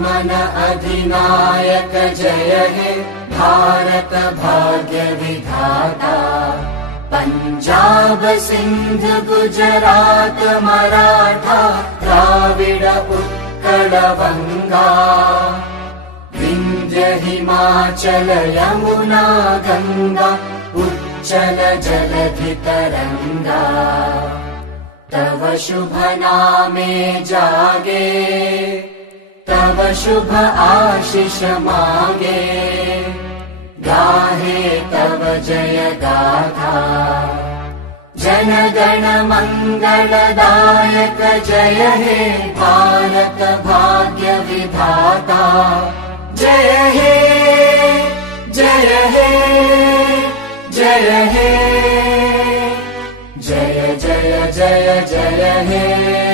मन अधिनायक जय हे भारत भाग्य विधाता। पंजाब सिंध गुजरात मराठा द्राविड उत्कल बंगा। विंध्य हिमाचल यमुना गंगा उच्चल जलधि तरंगा। तव शुभ नामे जागे तव शुभ आशीष मागे। गाहे तव जय गाथा जन गण मंगलदायक जय हे भारत भाग्य विधाता। जय हे जय हे जय हे जय जय जय जय हे।